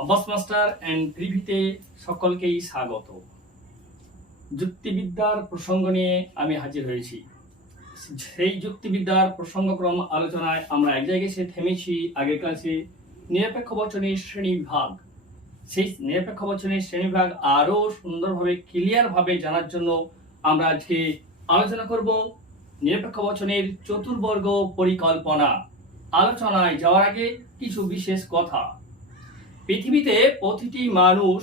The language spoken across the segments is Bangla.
আব্বাস মাস্টার এন্ড প্রিভিতে সকলকেই স্বাগত। যুক্তিবিদ্যার প্রসঙ্গ নিয়ে আমি হাজির হয়েছি। সেই যুক্তিবিদ্যার প্রসঙ্গক্রম আলোচনায় আমরা এক জায়গায় এসে থেমেছি আগের ক্লাসে নিরপেক্ষ বচনের শ্রেণীবিভাগ। সেই নিরপেক্ষ বচনের শ্রেণীবিভাগ আরো সুন্দরভাবে ক্লিয়ারভাবে জানার জন্য আমরা আজকে আলোচনা করব নিরপেক্ষ বচনের চতুর্বর্গ পরিকল্পনা। আলোচনায় যাওয়ার আগে কিছু বিশেষ কথা। পৃথিবীতে প্রতিটি মানুষ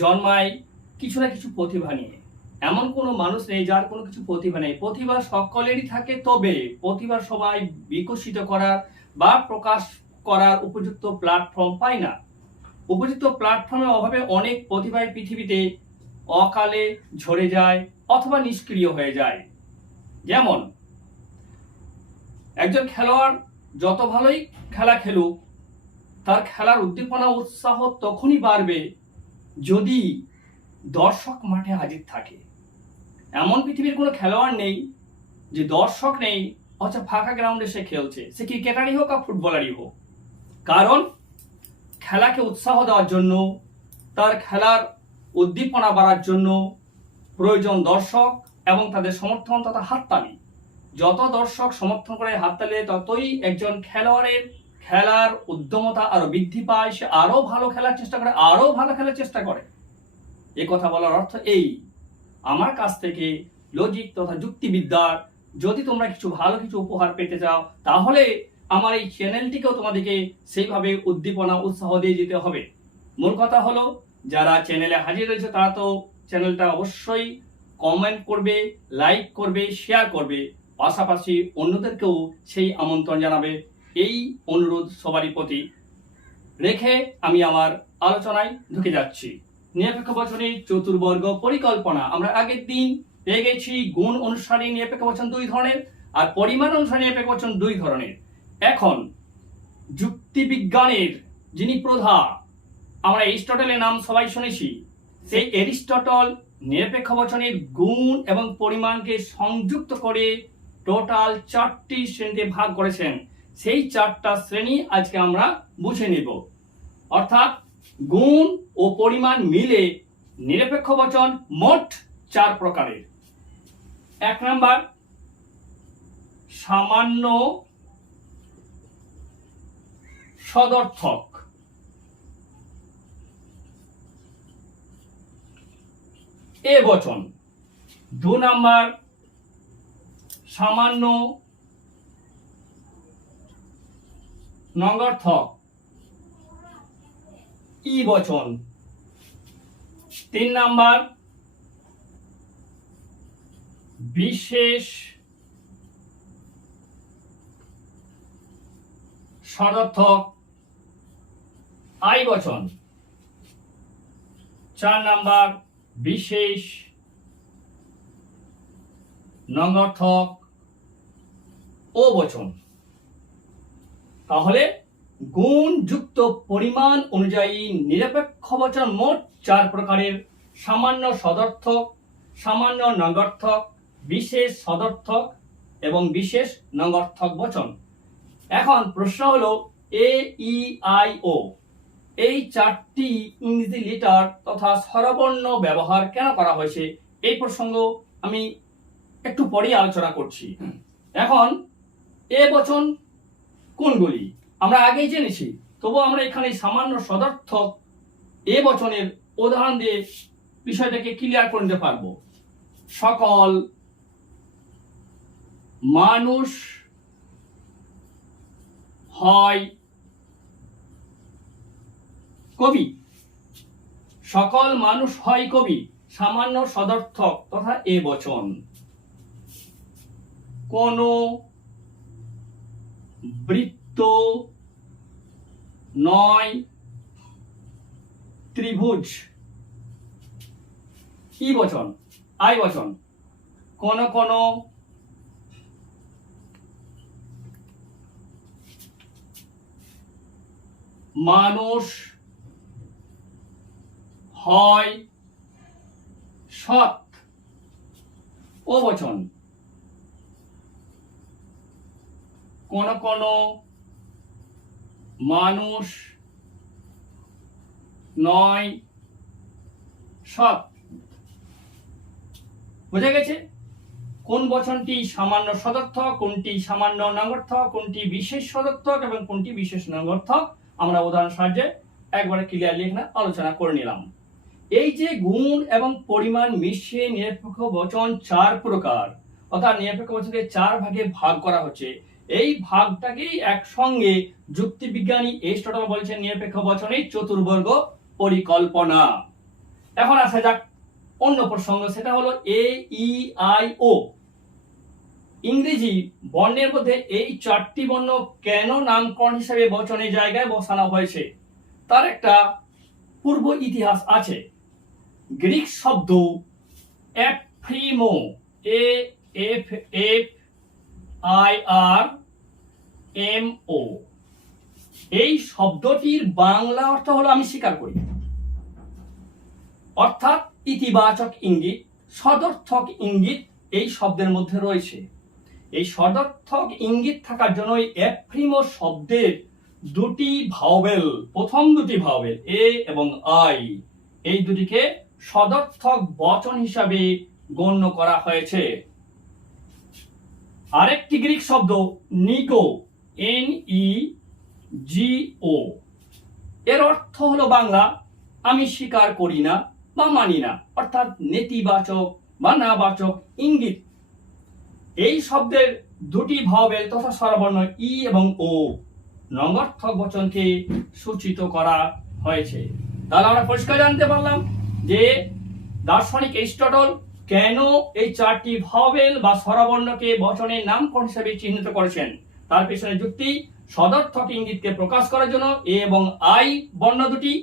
জন্মায় কিছু না কিছু প্রতিভা নিয়ে। এমন কোনো মানুষ নেই যার কোনো কিছু প্রতিভা নেই। প্রতিভা সকলেরই থাকে, তবে প্রতিভা সবাই বিকশিত করার বা প্রকাশ করার উপযুক্ত প্ল্যাটফর্ম পায় না। উপযুক্ত প্ল্যাটফর্মের অভাবে অনেক প্রতিভাই পৃথিবীতে অকালে ঝরে যায় অথবা নিষ্ক্রিয় হয়ে যায়। যেমন একজন খেলোয়াড় যত ভালোই খেলা খেলুক, তার খেলার উদ্দীপনা উৎসাহ তখনই বাড়বে যদি দর্শক মাঠে হাজির থাকে। এমন পৃথিবীর কোনো খেলোয়াড় নেই যে দর্শক নেই অথচ ফাঁকা গ্রাউন্ডে সে খেলছে, সে ক্রিকেটারই হোক আর ফুটবলারই হোক। কারণ খেলাকে উৎসাহ দেওয়ার জন্য, তার খেলার উদ্দীপনা বাড়ার জন্য প্রয়োজন দর্শক এবং তাদের সমর্থন তথা হাততালি। যত দর্শক সমর্থন করে হাততালি ততই একজন খেলোয়াড়ের খেলার উদ্যমতা আরো বৃদ্ধি পায়, সে আরো ভালো খেলার চেষ্টা করে, আরো ভালো খেলার চেষ্টা করে। এই কথা বলার অর্থ এই, আমার কাছ থেকে লজিক তথা যুক্তিবিদ্যার যদি তোমরা কিছু ভালো কিছু উপহার পেতে চাও, তাহলে আমার এই চ্যানেলটিকেও তোমাদেরকে সেইভাবে উদ্দীপনা উৎসাহ দিয়ে যেতে হবে। মূল কথা হলো, যারা চ্যানেলে হাজির রয়েছে তারা তো চ্যানেলটা অবশ্যই কমেন্ট করবে, লাইক করবে, শেয়ার করবে, পাশাপাশি অন্যদেরকেও সেই আমন্ত্রণ জানাবে। এই অনুরোধ সবারই প্রতি রেখে আমি আমার আলোচনায় ঢুকে যাচ্ছি। নিরপেক্ষ বচনের চতুর্বর্গ পরিকল্পনা। আমরা আগের দিন পেয়ে গেছি গুণ অনুসারী নিরপেক্ষ বচন দুই ধরনের আর পরিমাণ অনুসারী নিরপেক্ষ বচন দুই ধরনের। এখন যুক্তিবিজ্ঞানের যিনি প্রধা, আমরা এরিস্টটলের নাম সবাই শুনেছি। সেই এরিস্টটল নিরপেক্ষ বচনের গুণ এবং পরিমাণকে সংযুক্ত করে টোটাল 4টি শ্রেণীতে ভাগ করেছেন। সেই 4টা শ্রেণী আজকে আমরা বুঝে নেব। অর্থাৎ গুণ ও পরিমাণ মিলে নিরপেক্ষ বচন মোট 4 প্রকারের। 1 নাম্বার সামান্য সদর্থক। এ বচন। 2 নাম্বার সামান্য নঙ্গর্থক, ই বচন। 3 নাম্বার বিশেষ সদর্থক, আই বচন। 4 নাম্বার বিশেষ নঙ্গর্থক, ও বচন। তাহলে গুণ যুক্ত পরিমাণ অনুযায়ী নিরপেক্ষ বচন মোট 4 প্রকারের। সামান্য সদর্থক, সামান্য নঙ্গর্থক, বিশেষ সদর্থক এবং বিশেষ নঙ্গর্থক বচন। এখন প্রশ্ন হলো, এ ই আই ও এই 4টি ইংরেজি লেটার তথা স্বরবর্ণ ব্যবহার কেন করা হয়েছে, এই প্রসঙ্গ আমি একটু পরেই আলোচনা করছি। এখন এ বচন কোনগুলি আমরা আগেই জেনেছি, তবু আমরা এখানে সামান্য সদর্থক এ বচনের উদাহরণ দিয়ে বিষয়টাকে ক্লিয়ার করে নিতে পারবো। সকল মানুষ হয় কবি। সকল মানুষ হয় কবি, সামান্য সদর্থক তথা এ বচন। কোন বৃত্ত নয় ত্রিভুজ, ই বচন। আই বচন। কোন কোন মানুষ হয় সৎ, ও বচন। কোন কোন মানুষ 9 7। বুঝা গেছে কোন বচনটি সামান্য সদর্থক, কোনটি সামান্য নঙ্গর্থক, কোনটি বিশেষ সদর্থক এবং কোনটি বিশেষ নঙ্গর্থক আমরা উদাহরণ সাহায্যে একবারে ক্লিয়ারলি এখানে আলোচনা করে নিলাম। এই যে গুণ এবং পরিমাণ মিশিয়ে নিরপেক্ষ বচন 4 প্রকার, অর্থাৎ নিরপেক্ষ বচনকে 4 ভাগে ভাগ করা হচ্ছে। এই ভাগটাকেই একসঙ্গে যুক্তিবিজ্ঞানী এরিস্টটল বলেছেন নিরপেক্ষ বচনের চতুর্বর্গ পরিকল্পনা। এখন আসা যাক অন্য প্রসঙ্গ, সেটা হলো এ ই আই ও। ইংরেজি বর্ণের মধ্যে এই 4টি বর্ণ কেন নামকরণ হিসেবে বচনের জায়গায় বসানো হয়েছে তার একটা পূর্ব ইতিহাস আছে। গ্রিক শব্দ এফ্রিমো, E F F I R M O, এই শব্দটির বাংলা অর্থ হলো আমি স্বীকার করি, অর্থাৎ ইতিবাচক ইঙ্গিত, সদর্থক ইঙ্গিত এই শব্দের মধ্যে রয়েছে। এই সদর্থক ইঙ্গিত থাকার জন্য এফ্রিমো শব্দের দুটি ভাওয়েল, প্রথম দুটি ভাওয়েল এ এবং আই, এই দুটিকে সদর্থক বচন হিসাবে গণ্য করা হয়েছে। আরেকটি গ্রিক শব্দ নিগো, এন ই জি ও, এর অর্থ হলো বাংলা আমি স্বীকার করি না বা মানি না, অর্থাৎ নেতিবাচক বা নাবাচক ইঙ্গিত। এই শব্দের দুটি ভাওয়েল তথা স্বরবর্ণ ই এবং ও নঙ্গর্থক বচনকে সূচিত করা হয়েছে। তাহলে আমরা পরিষ্কার জানতে পারলাম যে দার্শনিক এরিস্টটল কেন এই 4টি ভাওয়েল বা স্বরবর্ণকে বচনের নামকরণ হিসেবে চিহ্নিত করেছেন। তার পেছনে যুক্তি সদর্থক ইঙ্গিতকে প্রকাশ করার জন্য এ এবং আই বর্ণ দুটি,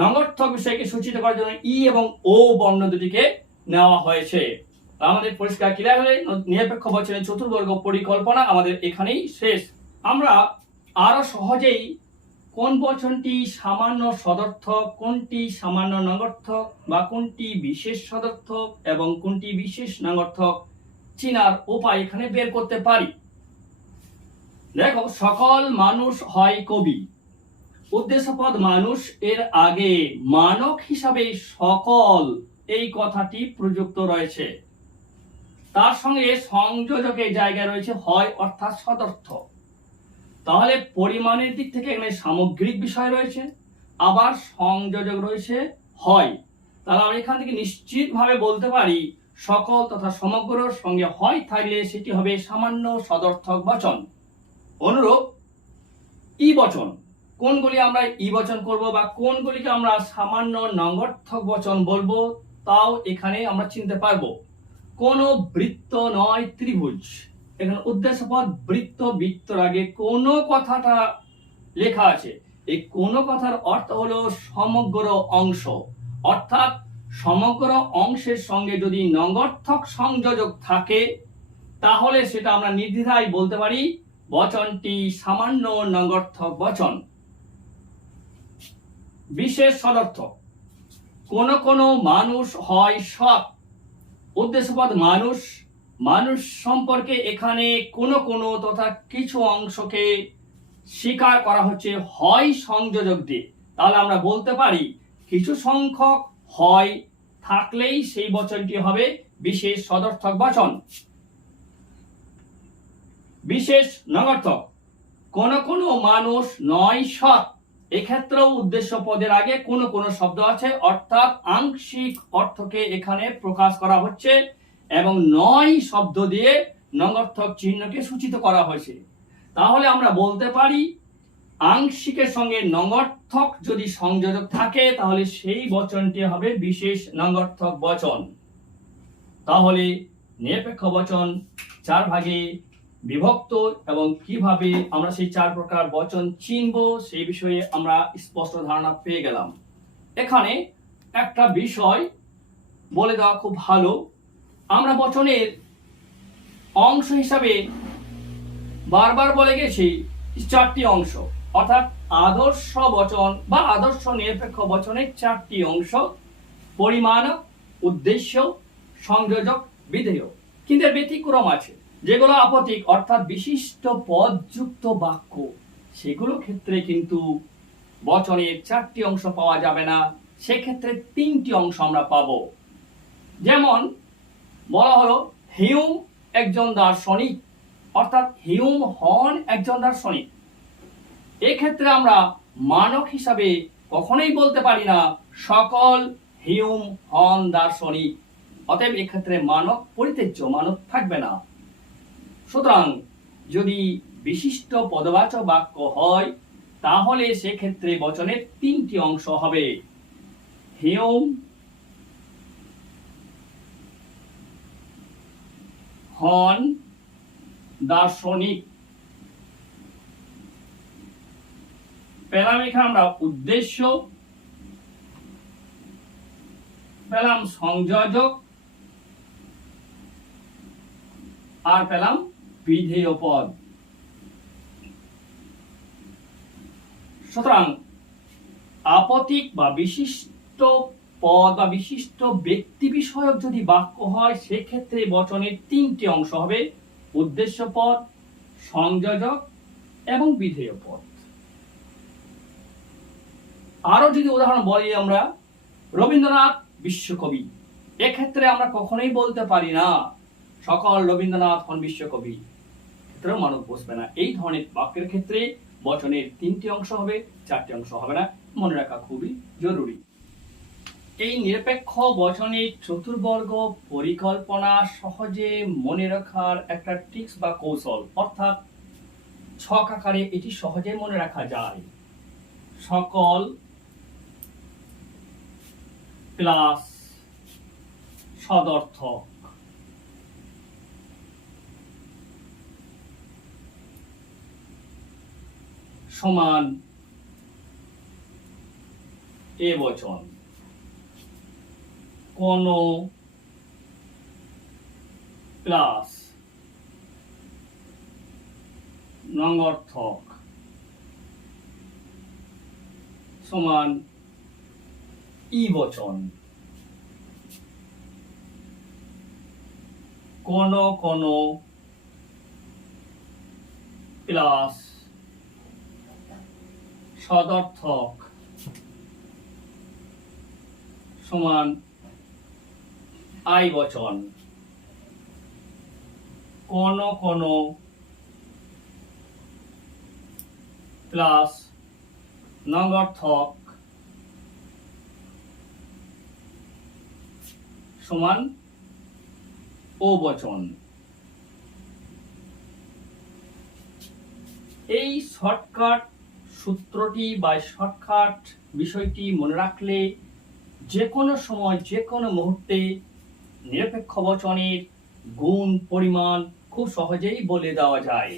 নঙ্গর্থক বিষয়কে সূচিত করার জন্য ই এবং ও বর্ণ দুটিকে নেওয়া হয়েছে। আমাদের পরিষ্কার ক্লিয়ার হলে নিরপেক্ষ বচনের চতুর্বর্গ পরিকল্পনা আমাদের এখানেই শেষ। আমরা আরো সহজেই কোন বচনটি সামান্য সদর্থক, কোনটি সামান্য নঙ্গর্থক বা কোনটি বিশেষ সদর্থক এবং কোনটি বিশেষ নঙ্গর্থক চিনার উপায় এখানে বের করতে পারি। দেখো, সকল মানুষ হয় কবি, উদ্দেশ্যপদ মানুষ এর আগে মানক হিসাবে সকল এই কথাটি প্রযুক্ত রয়েছে। তার সঙ্গে সংযোজকের জায়গায় রয়েছে হয় অর্থাৎ সদর্থক। তাহলে পরিমাণের দিক থেকে এখানে সামগ্রিক বিষয় রয়েছে, আবার সংযোজক রয়েছে হয়। তাহলে আমরা এখান থেকে নিশ্চিতভাবে বলতে পারি সকল তথা সমগ্রর সঙ্গে হয় থাকলে সেটি হবে সামান্য সদর্থক বচন। অনুরূপ ই বচন, কোনগুলি আমরা ই বচন করব বা কোনগুলিকে আমরা সামান্য নঙ্গর্থক বচন বলবো তাও এখানে আমরা চিনতে পারবো। কোন বৃত্ত নয় ত্রিভুজ, এখানে উদ্দেশ্যপদ বৃত্ত, বৃত্তর আগে কোন কথাটা লেখা আছে। এই কোন কথার অর্থ হলো সমগ্র অংশ, অর্থাৎ সমগ্র অংশের সঙ্গে যদি নঙ্গর্থক সংযোজক থাকে তাহলে সেটা আমরা নির্দ্বিধায় বলতে পারি বচনটি সামান্য নঙ্গর্থক বচন। বিশেষ সদর্থক, কোন কোন মানুষ হয় সৎ, উদ্দেশ্যপদ মানুষ, মানুষ সম্পর্কে এখানে কোন কোন তথা কিছু অংশকে স্বীকার করা হচ্ছে হয় সংযোজক দিয়ে। তাহলে আমরা বলতে পারি কিছু সংখ্যক হয় থাকলেই সেই বচনটি হবে বিশেষ সদর্থক বচন। বিশেষ নঙ্গর্থক, কোন কোন মানুষ নয় সৎ, এক্ষেত্রেও উদ্দেশ্য পদের আগে কোন কোন শব্দ আছে, অর্থাৎ আংশিক অর্থকে এখানে প্রকাশ করা হচ্ছে এবং নয় শব্দ দিয়ে নঙ্গর্থক চিহ্নকে সূচিত করা হয়েছে। তাহলে আমরা বলতে পারি আংশিকের সঙ্গে নঙ্গর্থক যদি সংযোজক থাকে তাহলে সেই বচনটি হবে বিশেষ নঙ্গর্থক বচন। তাহলে নিরপেক্ষ বচন 4 ভাগে বিভক্ত এবং কিভাবে আমরা সেই 4 প্রকার বচন চিনব সেই বিষয়ে আমরা স্পষ্ট ধারণা পেয়ে গেলাম। এখানে একটা বিষয় বলে দেওয়া খুব ভালো, আমরা বচনের অংশ হিসাবে বারবার বলে গেছি 4টি অংশ, অর্থাৎ আদর্শ বচন বা আদর্শ নিরপেক্ষ বচনের 4টি অংশ: পরিমাণ, উদ্দেশ্য, সংযোজক, বিধেয়। কিন্তু এর ব্যতিক্রম আছে, যেগুলো আপতিক অর্থাৎ বিশিষ্ট পদযুক্ত বাক্য, সেগুলো ক্ষেত্রে কিন্তু বচনের 4টি অংশ পাওয়া যাবে না, সেক্ষেত্রে 3টি অংশ আমরা পাবো। যেমন বলা হলো হিউম একজন দার্শনিক, অর্থাৎ হিউম হন একজন দার্শনিক। এক্ষেত্রে আমরা মানক হিসাবে কখনোই বলতে পারি না সকল হিউম হন দার্শনিক, অতএব এক্ষেত্রে মানক পরিত্যাজ্য, মানক থাকবে না। সুতরাং যদি বিশিষ্ট পদবাচক বাক্য হয় তাহলে সেক্ষেত্রে বচনের 3টি অংশ হবে। হিউম হন দার্শনিক। পেলাম এখানে আমরা উদ্দেশ্য, পেলাম সংযোজক, আর পেলাম বিধেয় পদ। সুতরাং আপতিক বা বিশিষ্ট পদ বা বিশিষ্ট ব্যক্তি বিষয়ক যদি বাক্য হয় সেক্ষেত্রে বচনের 3টি অংশ হবে, উদ্দেশ্য পদ, সংযোজক এবং বিধেয় পদ। আরো যদি উদাহরণ বলি আমরা, রবীন্দ্রনাথ বিশ্বকবি, এক্ষেত্রে আমরা কখনোই বলতে পারি না সকল রবীন্দ্রনাথ হন বিশ্বকবি, ক্ষেত্রেও মানক বসবে না। এই ধরনের বাক্যের ক্ষেত্রে বচনের 3টি অংশ হবে, 4টি অংশ হবে না, মনে রাখা খুবই জরুরি। এই নিরপেক্ষ বচনের চতুর্বর্গ পরিকল্পনা সহজে মনে রাখার একটা ট্রিক্স বা কৌশল, অর্থাৎ ছক আকারে এটি সহজে মনে রাখা যায়। সকল প্লাস সদর্থক, সমান এ বচন। কোন প্লাস নঙ্গর্থক সমান ই বচন। কোন কোন প্লাস সদর্থক সমান আই বচন। কোন কোন প্লাস নঙ্গর্থক সমান ও বচন। এই শর্টকাট সূত্রটি বা শর্টকাট বিষয়টি মনে রাখলে যে কোনো সময় যে কোনো মুহূর্তে নিরপেক্ষ বচনের গুণ পরিমাণ খুব সহজেই বলে দেওয়া যায়।